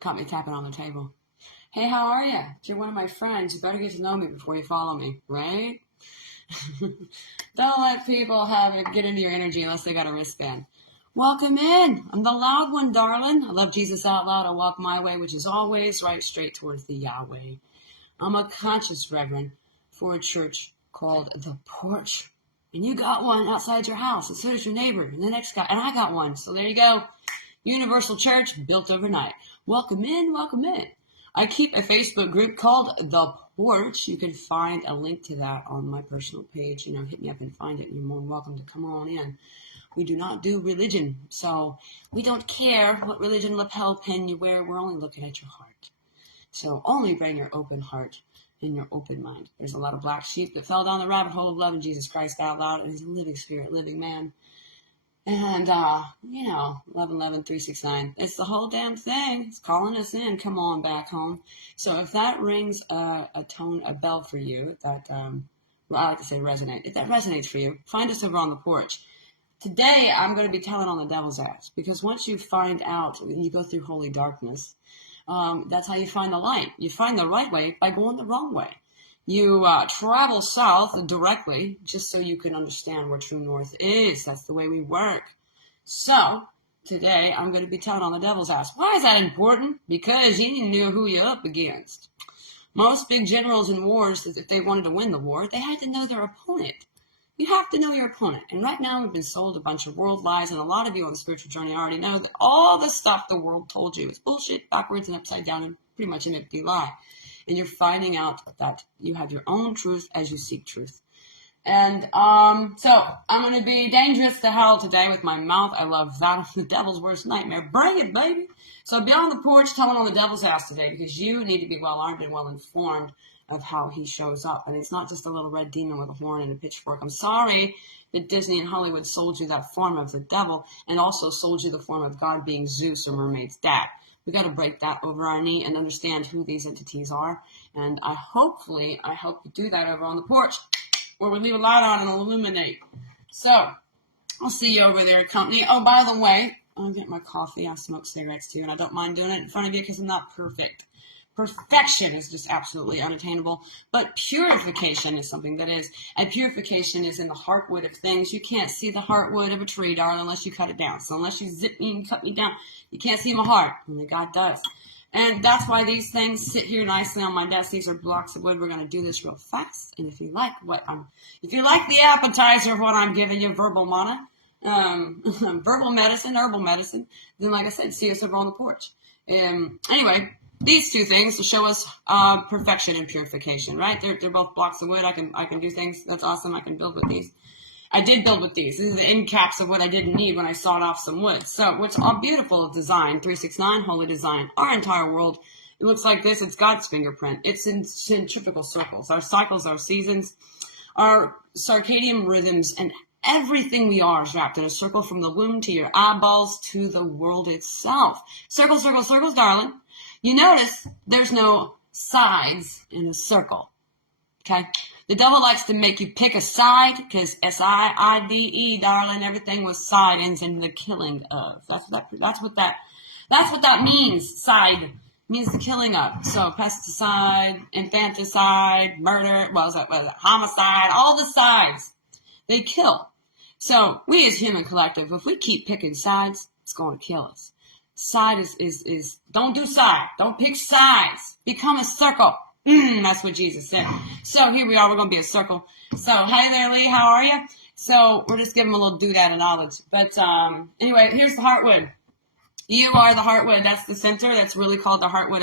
Caught me tapping on the table. Hey, how are you? You're one of my friends. You better get to know me before you follow me, right? Don't let people get into your energy unless they got a wristband. Welcome in. I'm the loud one, darling. I love Jesus out loud. I walk my way, which is always right straight towards the Yahweh. I'm a conscious reverend for a church called The Porch. And you got one outside your house, and so does your neighbor, and the next guy, and I got one. So there you go. Universal Church built overnight. Welcome in, welcome in. I keep a Facebook group called The Porch. You can find a link to that on my personal page. Hit me up and find it, and you're more than welcome to come on in. We do not do religion, so we don't care what religion lapel pin you wear. We're only looking at your heart. So only bring your open heart and your open mind. There's a lot of black sheep that fell down the rabbit hole of loving Jesus Christ out loud, and he's a living spirit, living man. And, 11-11-369. It's the whole damn thing. It's calling us in. Come on back home. So if that rings a bell for you, I like to say resonate. If that resonates for you, find us over on The Porch. Today, I'm going to be telling on the devil's ass, because once you find out, you go through holy darkness, that's how you find the light. You find the right way by going the wrong way. You travel south directly just so you can understand where true north is. That's the way we work. So, today, I'm going to be telling on the devil's ass. Why is that important? Because you knew who you're up against. Most big generals in wars, if they wanted to win the war, they had to know their opponent. You have to know your opponent. And right now we've been sold a bunch of world lies, and a lot of you on the spiritual journey already know that all the stuff the world told you is bullshit, backwards, and upside down, and pretty much an empty lie. And you're finding out that you have your own truth as you seek truth. And so I'm going to be dangerous to hell today with my mouth. I love that. The devil's worst nightmare. Bring it, baby. So be on the porch telling on the devil's ass today, because you need to be well armed and well informed of how he shows up. And it's not just a little red demon with a horn and a pitchfork. I'm sorry that Disney and Hollywood sold you that form of the devil, and also sold you the form of God being Zeus or Mermaid's dad. We got to break that over our knee and understand who these entities are. And I hope you do that over on the porch, where we leave a light on and illuminate. So I'll see you over there, company. Oh, by the way, I'll get my coffee. I smoke cigarettes too, and I don't mind doing it in front of you because I'm not perfect. Perfection is just absolutely unattainable, but purification is something that is. And purification is in the heartwood of things. You can't see the heartwood of a tree, darling, unless you cut it down. So unless you zip me and cut me down, you can't see my heart. Only God does. And that's why these things sit here nicely on my desk. These are blocks of wood. We're going to do this real fast. And if you like the appetizer of what I'm giving you, verbal mana, verbal medicine, herbal medicine, then like I said, see us over on the porch. Anyway, these two things to show us perfection and purification, right? They're both blocks of wood. I can do things. That's awesome. I can build with these. I did build with these. These are the end caps of what I didn't need when I sawed off some wood. So what's all beautiful design, 369, holy design. Our entire world, it looks like this. It's God's fingerprint. It's in centrifugal circles. Our cycles, our seasons, our circadian rhythms, and everything we are is wrapped in a circle, from the womb to your eyeballs to the world itself. Circle, circle, circles, darling. You notice there's no sides in a circle, okay? The devil likes to make you pick a side, because S-I-I-D-E, darling, everything with side ends in the killing of. That's what that means. Side means the killing of. So pesticide, infanticide, murder, homicide, all the sides, they kill. So we as human collective, if we keep picking sides, it's going to kill us. Side is don't do side. Don't pick sides. Become a circle. That's what Jesus said. So here we are. We're going to be a circle. So hey there, Lee. How are you? So we're just giving them a little doodad of knowledge. But anyway, here's the heartwood. You are the heartwood. That's the center. That's really called the heartwood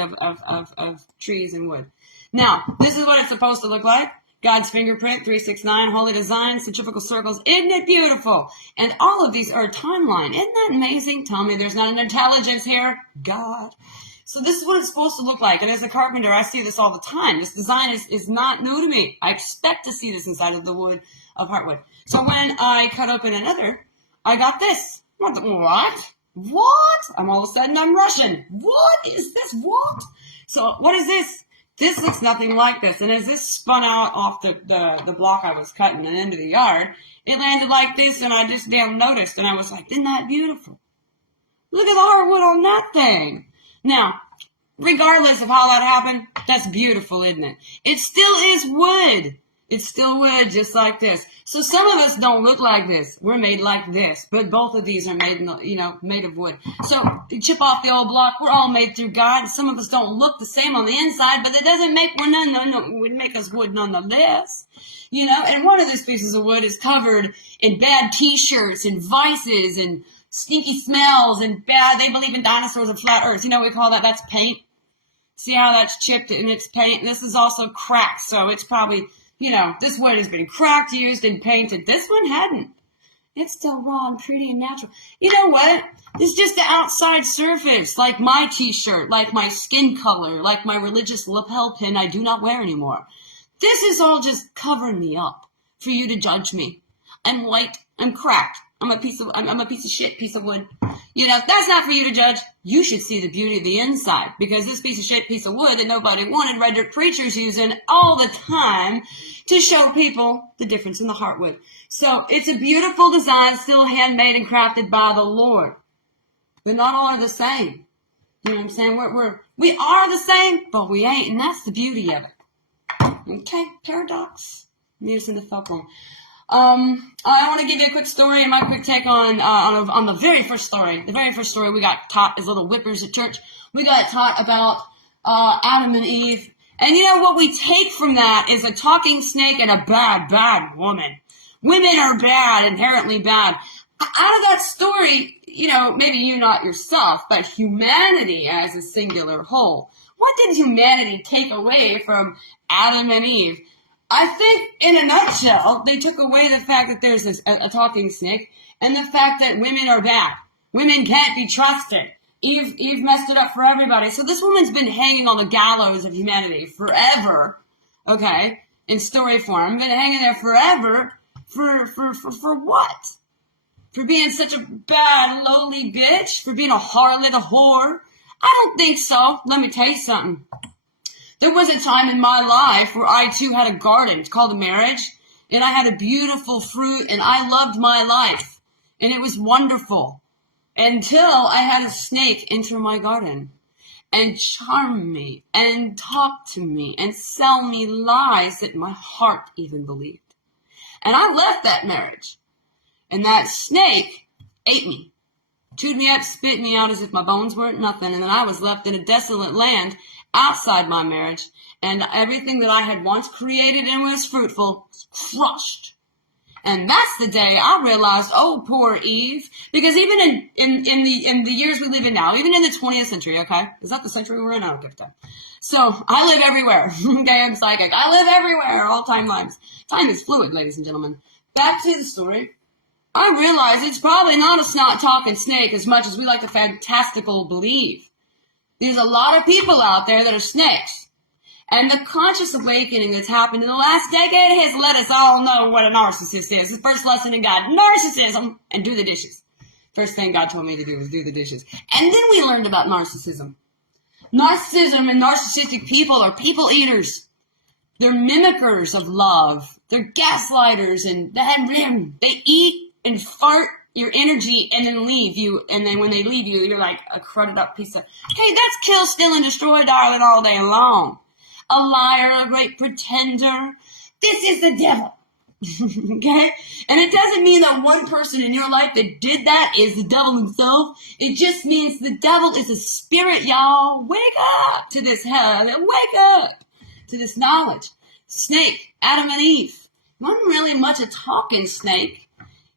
of trees and wood. Now, this is what it's supposed to look like. God's fingerprint, 369, holy design, centrifugal circles. Isn't it beautiful? And all of these are a timeline. Isn't that amazing? Tell me there's not an intelligence here. God. So this is what it's supposed to look like. And as a carpenter, I see this all the time. This design is not new to me. I expect to see this inside of the wood of heartwood. So when I cut open another, I got this. What? I'm all of a sudden, I'm Russian. What is this? What? So what is this? This looks nothing like this. And as this spun out off the block I was cutting and into the yard, it landed like this, and I just damn noticed. And I was like, isn't that beautiful? Look at the hardwood on that thing. Now, regardless of how that happened, that's beautiful, isn't it? It still is wood. It's still wood, just like this. So some of us don't look like this. We're made like this. But both of these are made, made of wood. So you chip off the old block. We're all made through God. Some of us don't look the same on the inside, but that doesn't make would make us wood nonetheless. And one of these pieces of wood is covered in bad T-shirts and vices and stinky smells and bad. They believe in dinosaurs and flat Earth. We call that's paint. See how that's chipped and it's paint? This is also cracked, so it's probably, this wood has been cracked, used, and painted. This one hadn't. It's still raw and pretty and natural. You know what? It's just the outside surface, like my T-shirt, like my skin color, like my religious lapel pin I do not wear anymore. This is all just covering me up for you to judge me. I'm white. I'm cracked. I'm a piece of shit, piece of wood. That's not for you to judge. You should see the beauty of the inside, because this piece of shit, piece of wood that nobody wanted, red dirt preachers using all the time to show people the difference in the heartwood. So it's a beautiful design, still handmade and crafted by the Lord. But not all are the same. You know what I'm saying? We are the same, but we ain't, and that's the beauty of it. Okay, paradox. Meet us in the folklore. I want to give you a quick story and my quick take on the very first story. The very first story we got taught as little whippers at church. We got taught about Adam and Eve. And what we take from that is a talking snake and a bad, bad woman. Women are bad, inherently bad. Out of that story, maybe you not yourself, but humanity as a singular whole. What did humanity take away from Adam and Eve? I think, in a nutshell, they took away the fact that there's a talking snake and the fact that women are bad. Women can't be trusted. Eve messed it up for everybody. So this woman's been hanging on the gallows of humanity forever, okay, in story form. Been hanging there forever for what? For being such a bad, lowly bitch? For being a harlot, a whore? I don't think so. Let me tell you something. There was a time in my life where I too had a garden. It's called a marriage. And I had a beautiful fruit and I loved my life. And it was wonderful. Until I had a snake enter my garden and charm me and talk to me and sell me lies that my heart even believed. And I left that marriage. And that snake ate me. Chewed me up, spit me out as if my bones weren't nothing. And then I was left in a desolate land outside my marriage, and everything that I had once created and was fruitful was crushed. And that's the day I realized, oh, poor Eve, because even in the years we live in now, even in the 20th century, okay, is that the century we're in? I don't give a damn. So I live everywhere. Okay, I'm psychic. I live everywhere, all timelines. Time is fluid, ladies and gentlemen. Back to the story. I realize it's probably not a snot-talking snake as much as we like to fantastical believe. There's a lot of people out there that are snakes. And the conscious awakening that's happened in the last decade has let us all know what a narcissist is. The first lesson in God, narcissism, and do the dishes. First thing God told me to do was do the dishes. And then we learned about narcissism. Narcissism and narcissistic people are people eaters. They're mimickers of love. They're gaslighters, and they eat and fart your energy and then leave you. And then when they leave you, you're like a cruded up piece of, hey, that's kill, steal, and destroy, darling, all day long. A liar, a great pretender. This is the devil. Okay? And it doesn't mean that one person in your life that did that is the devil himself. It just means the devil is a spirit, y'all. Wake up to this hell. Wake up to this knowledge. Snake, Adam and Eve. Wasn't really much a talking snake.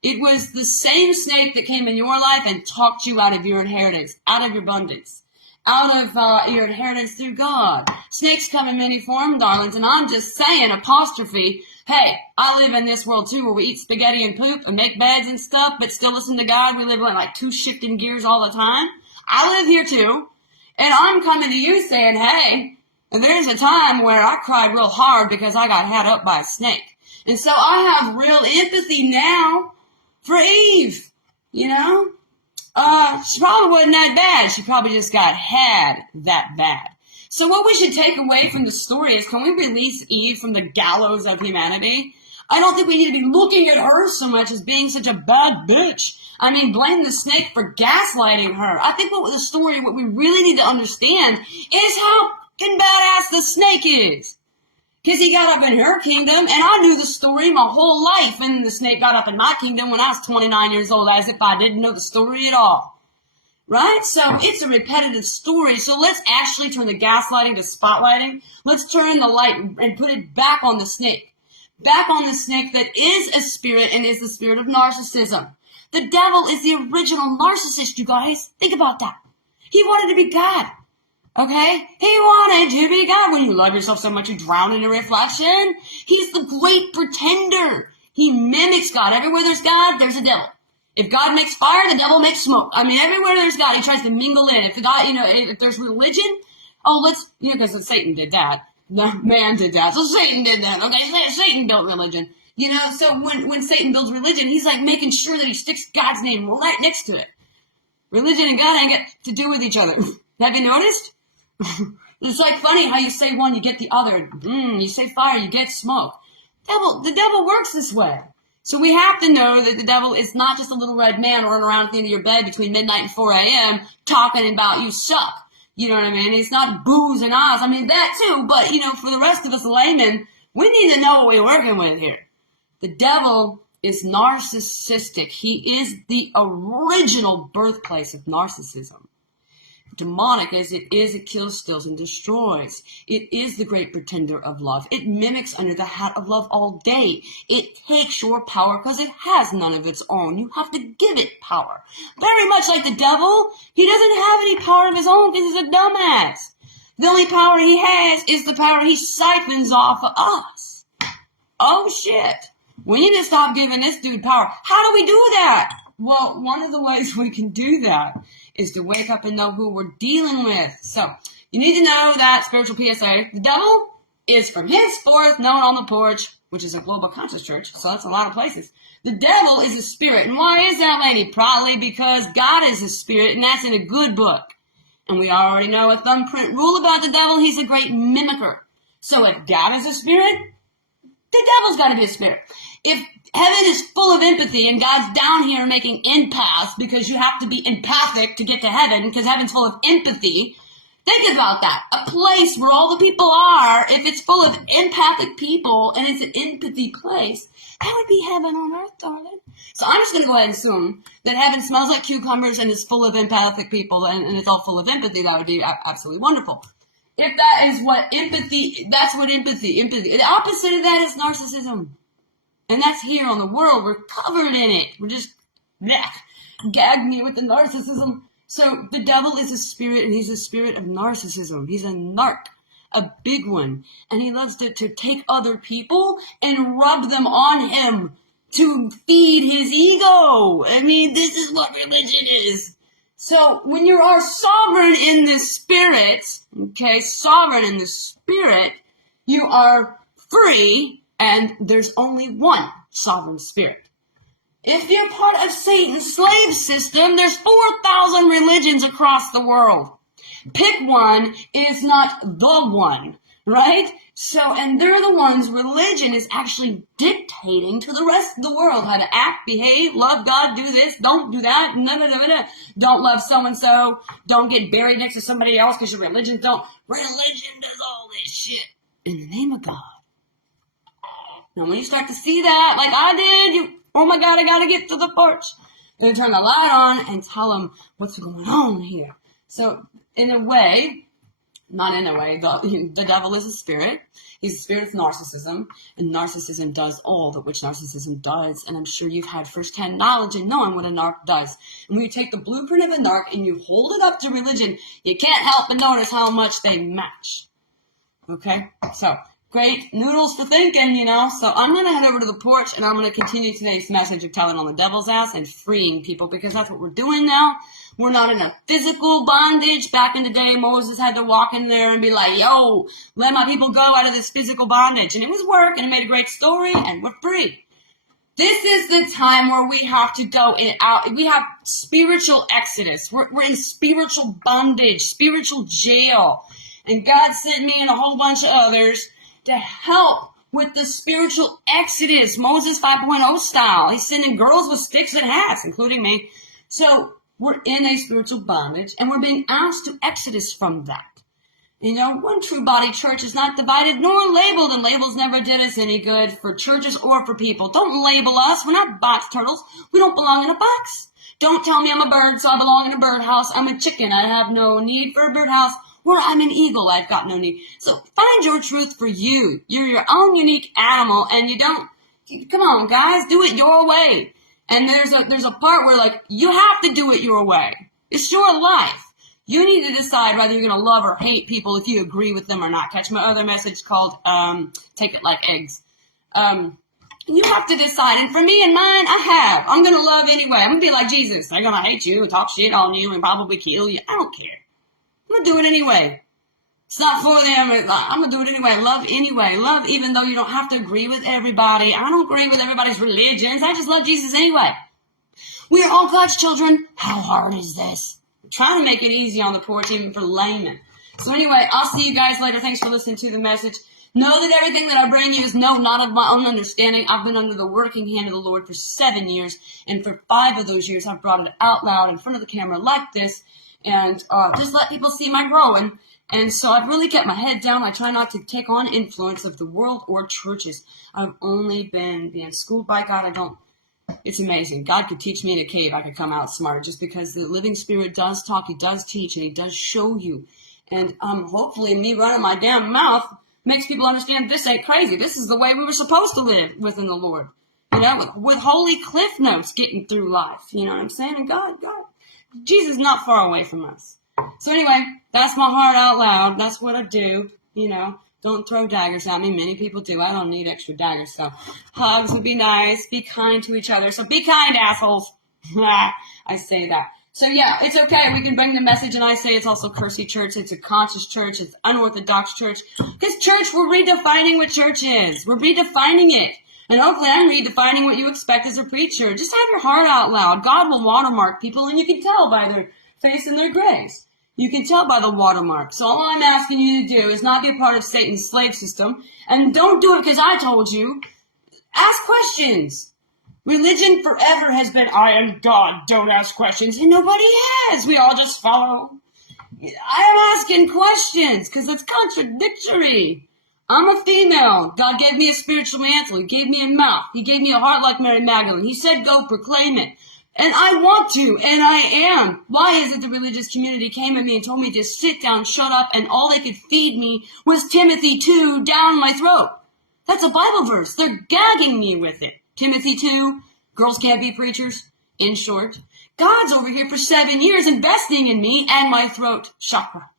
It was the same snake that came in your life and talked you out of your inheritance, out of your abundance, out of your inheritance through God. Snakes come in many forms, darlings, and I'm just saying, apostrophe, hey, I live in this world too where we eat spaghetti and poop and make beds and stuff, but still listen to God. We live in like two shifting gears all the time. I live here too, and I'm coming to you saying, hey, and there's a time where I cried real hard because I got had up by a snake. And so I have real empathy now for Eve, you know? She probably wasn't that bad. She probably just got had that bad. So what we should take away from the story is, can we release Eve from the gallows of humanity? I don't think we need to be looking at her so much as being such a bad bitch. I mean, blame the snake for gaslighting her. I think what we really need to understand is how fucking badass the snake is. Because he got up in her kingdom, and I knew the story my whole life, and the snake got up in my kingdom when I was 29 years old, as if I didn't know the story at all. Right? So it's a repetitive story. So let's actually turn the gaslighting to spotlighting. Let's turn the light and put it back on the snake. Back on the snake that is a spirit and is the spirit of narcissism. The devil is the original narcissist, you guys. Think about that. He wanted to be God. Okay? He wanted to be God. When you love yourself so much, you drown in a reflection. He's the great pretender. He mimics God. Everywhere there's God, there's a devil. If God makes fire, the devil makes smoke. I mean, everywhere there's God, he tries to mingle in. If God, if there's religion, because Satan did that. No, man did that. So Satan did that. Okay? Satan built religion. So when Satan builds religion, he's like making sure that he sticks God's name right next to it. Religion and God ain't got to do with each other. Have you noticed? It's like funny how you say one, you get the other. You say fire, you get smoke. The devil works this way. So we have to know that the devil is not just a little red man running around at the end of your bed between midnight and 4 a.m. talking about you suck. You know what I mean? It's not boos and ahs. I mean, that too. But, for the rest of us laymen, we need to know what we're working with here. The devil is narcissistic. He is the original birthplace of narcissism. Demonic as it is, it kills, steals, and destroys. It is the great pretender of love. It mimics under the hat of love all day. It takes your power because it has none of its own. You have to give it power. Very much like the devil, he doesn't have any power of his own because he's a dumbass. The only power he has is the power he siphons off of us. Oh shit. We need to stop giving this dude power. How do we do that? Well, one of the ways we can do that is to wake up and know who we're dealing with. So, you need to know that spiritual PSA. The devil is from henceforth known on the porch, which is a global conscious church, so that's a lot of places. The devil is a spirit. And why is that, lady? Probably because God is a spirit, and that's in a good book. And we already know a thumbprint rule about the devil. He's a great mimicker. So if God is a spirit, the devil's got to be a spirit. If heaven is full of empathy and God's down here making empaths because you have to be empathic to get to heaven because heaven's full of empathy, think about that. A place where all the people are, if it's full of empathic people and it's an empathy place, that would be heaven on earth, darling. So I'm just going to go ahead and assume that heaven smells like cucumbers and is full of empathic people and it's all full of empathy. That would be absolutely wonderful. If that is what empathy, that's what empathy. The opposite of that is narcissism. And that's here on the world. We're covered in it. We're just, gag me with the narcissism. So the devil is a spirit, and he's a spirit of narcissism. He's a narc, a big one. And he loves to take other people and rub them on him to feed his ego. I mean, this is what religion is. So when you are sovereign in the spirit, sovereign in the spirit, you are free. And there's only one sovereign spirit. If you're part of Satan's slave system, there's 4,000 religions across the world. Pick one is not the one, right? So, and they're the ones, religion is actually dictating to the rest of the world how to act, behave, love God, do this, don't do that, don't love so-and-so, don't get buried next to somebody else because your religion don't. Religion does all this shit in the name of God. Now, when you start to see that, like I did, oh my God, I got to get to the porch. And turn the light on and tell them what's going on here. So, in a way, not in a way, the devil is a spirit. He's a spirit of narcissism. And narcissism does all that which narcissism does. And I'm sure you've had firsthand knowledge in knowing what a narc does. And when you take the blueprint of a narc and you hold it up to religion, you can't help but notice how much they match. Okay? So, great noodles for thinking, So I'm going to head over to the porch and I'm going to continue today's message of telling on the devil's ass and freeing people because that's what we're doing now. We're not in a physical bondage. Back in the day, Moses had to walk in there and be like, yo, let my people go out of this physical bondage. And it was work and it made a great story and we're free. This is the time where we have to go out. We have spiritual exodus. We're in spiritual bondage, spiritual jail. And God sent me and a whole bunch of others to help with the spiritual exodus, Moses 5.0 style. He's sending girls with sticks and hats, including me. So we're in a spiritual bondage, and we're being asked to exodus from that. You know, one true body church is not divided nor labeled, and labels never did us any good for churches or for people. Don't label us. We're not box turtles. We don't belong in a box. Don't tell me I'm a bird, so I belong in a birdhouse. I'm a chicken. I have no need for a birdhouse. Or I'm an eagle. I've got no need. So find your truth for you. You're your own unique animal, and you don't. Come on, guys, do it your way. And there's a part where, like, you have to do it your way. It's your life. You need to decide whether you're going to love or hate people if you agree with them or not. Catch my other message called Take It Like Eggs. You have to decide. And for me and mine, I'm going to love anyway. I'm going to be like Jesus. They're going to hate you and talk shit on you and probably kill you. I don't care. I'm going to do it anyway. It's not for them. I'm going to do it anyway. Love anyway. Love even though you don't have to agree with everybody. I don't agree with everybody's religions. I just love Jesus anyway. We are all God's children. How hard is this? Trying to make it easy on the porch, even for laymen. So anyway, I'll see you guys later. Thanks for listening to the message. Know that everything that I bring you is not of my own understanding. I've been under the working hand of the Lord for 7 years, and for 5 of those years, I've brought it out loud in front of the camera like this, and just let people see my growing. And so I've really kept my head down. I try not to take on influence of the world or churches. I've only been being schooled by God. It's amazing. God could teach me in a cave. I could come out smart just because the living Spirit does talk. He does teach, and He does show you. And hopefully me running my damn mouth makes people understand this ain't crazy. This is the way we were supposed to live within the Lord. You know, with holy cliff notes getting through life. You know what I'm saying? And God, Jesus is not far away from us. So anyway, that's my heart out loud. That's what I do, you know. Don't throw daggers at me. Many people do. I don't need extra daggers. So hugs and be nice. Be kind to each other. So be kind, assholes. I say that. So yeah, it's okay. We can bring the message, and I say it's also Cursey Church. It's a conscious church. It's unorthodox church. Because church, we're redefining what church is. We're redefining it. And hopefully I'm redefining what you expect as a preacher. Just have your heart out loud. God will watermark people, and you can tell by their face and their grace. You can tell by the watermark. So all I'm asking you to do is not be a part of Satan's slave system. And don't do it because I told you. Ask questions. Religion forever has been, I am God, don't ask questions. And nobody has. We all just follow. I am asking questions because it's contradictory. I'm a female. God gave me a spiritual mantle. He gave me a mouth. He gave me a heart like Mary Magdalene. He said, go proclaim it. And I want to, and I am. Why is it the religious community came at me and told me to sit down, shut up, and all they could feed me was Timothy 2 down my throat? That's a Bible verse. They're gagging me with it. Timothy 2, girls can't be preachers. In short, God's over here for 7 years investing in me and my throat chakra,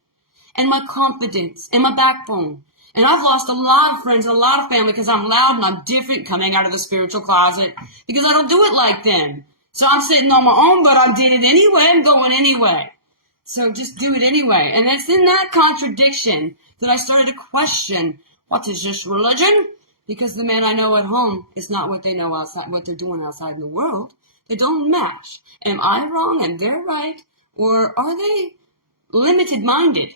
and my confidence, and my backbone. And I've lost a lot of friends and a lot of family because I'm loud and I'm different coming out of the spiritual closet because I don't do it like them. So I'm sitting on my own, but I did it anyway. I'm going anyway. So just do it anyway. And it's in that contradiction that I started to question, what is this religion? Because the men I know at home is not what they know outside, what they're doing outside in the world. They don't match. Am I wrong and they're right? Or are they limited-minded?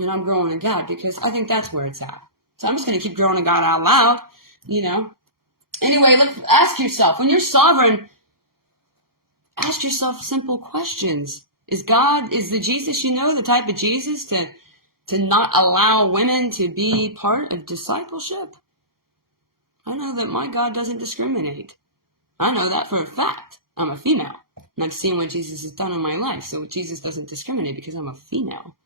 And I'm growing in God because I think that's where it's at. So I'm just going to keep growing in God out loud, you know. Anyway, ask yourself, when you're sovereign, ask yourself simple questions. Is the Jesus you know the type of Jesus to not allow women to be part of discipleship? I know that my God doesn't discriminate. I know that for a fact. I'm a female. And I've seen what Jesus has done in my life. So Jesus doesn't discriminate because I'm a female.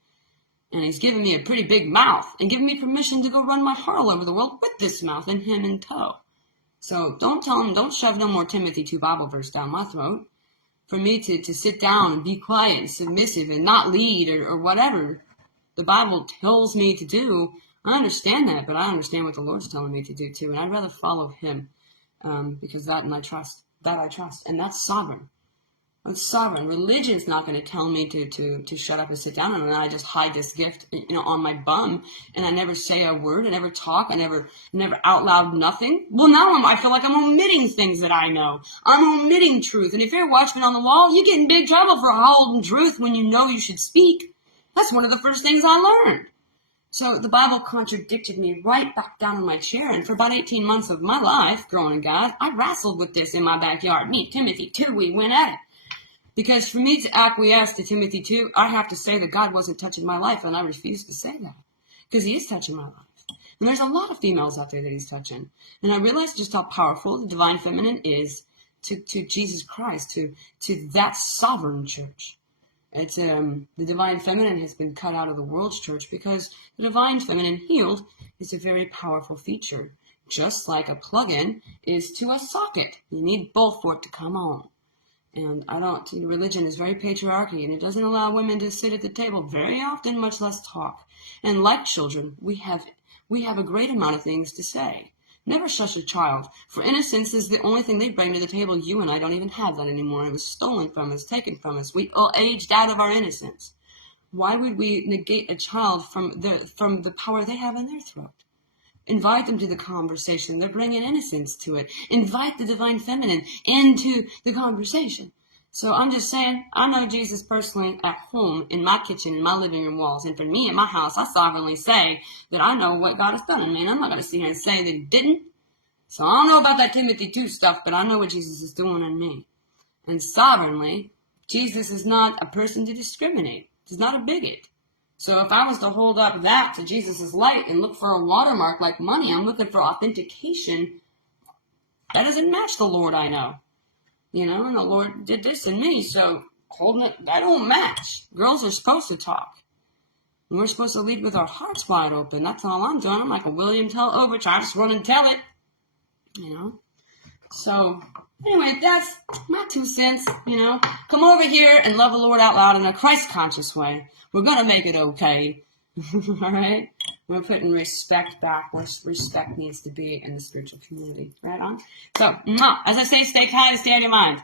And He's given me a pretty big mouth and given me permission to go run my heart all over the world with this mouth and Him in tow. So don't tell Him, don't shove no more Timothy 2 Bible verse down my throat. For me to sit down and be quiet and submissive and not lead or whatever the Bible tells me to do, I understand that, but I understand what the Lord's telling me to do too, and I'd rather follow Him because that I trust, and that's sovereign. That's sovereign. Religion's not going to tell me to shut up and sit down, and then I just hide this gift, on my bum, and I never say a word, I never talk, I never out loud nothing. Well, now I feel like I'm omitting things that I know. I'm omitting truth, and if you're a watchman on the wall, you get in big trouble for holding truth when you know you should speak. That's one of the first things I learned. So the Bible contradicted me right back down in my chair. And for about 18 months of my life, growing in God, I wrestled with this in my backyard. Me, Timothy, too, we went at it. Because for me to acquiesce to Timothy 2, I have to say that God wasn't touching my life, and I refuse to say that. Because he is touching my life. And there's a lot of females out there that he's touching. And I realized just how powerful the divine feminine is to Jesus Christ, to that sovereign church. It's the divine feminine has been cut out of the world's church because the divine feminine healed is a very powerful feature. Just like a plug-in is to a socket. You need both for it to come on. And religion is very patriarchy, and it doesn't allow women to sit at the table very often, much less talk. And like children, we have a great amount of things to say. Never shush a child, for innocence is the only thing they bring to the table. You and I don't even have that anymore. It was stolen from us, taken from us. We all aged out of our innocence. Why would we negate a child from the power they have in their throat? Invite them to the conversation. They're bringing innocence to it. Invite the divine feminine into the conversation. So I'm just saying, I know Jesus personally at home, in my kitchen, in my living room walls. And for me, in my house, I sovereignly say that I know what God has done in me. And I'm not going to sit here and say that he didn't. So I don't know about that Timothy 2 stuff, but I know what Jesus is doing in me. And sovereignly, Jesus is not a person to discriminate. He's not a bigot. So if I was to hold up that to Jesus' light and look for a watermark like money, I'm looking for authentication. That doesn't match the Lord I know. And the Lord did this in me, so holding it, that don't match. Girls are supposed to talk. And we're supposed to lead with our hearts wide open. That's all I'm doing. I'm like a William Tell Overture. I just run and tell it. So, anyway, that's my 2 cents, Come over here and love the Lord out loud in a Christ-conscious way. We're going to make it okay. All right? We're putting respect back where respect needs to be in the spiritual community. Right on? So, as I say, stay kind and stay on your mind.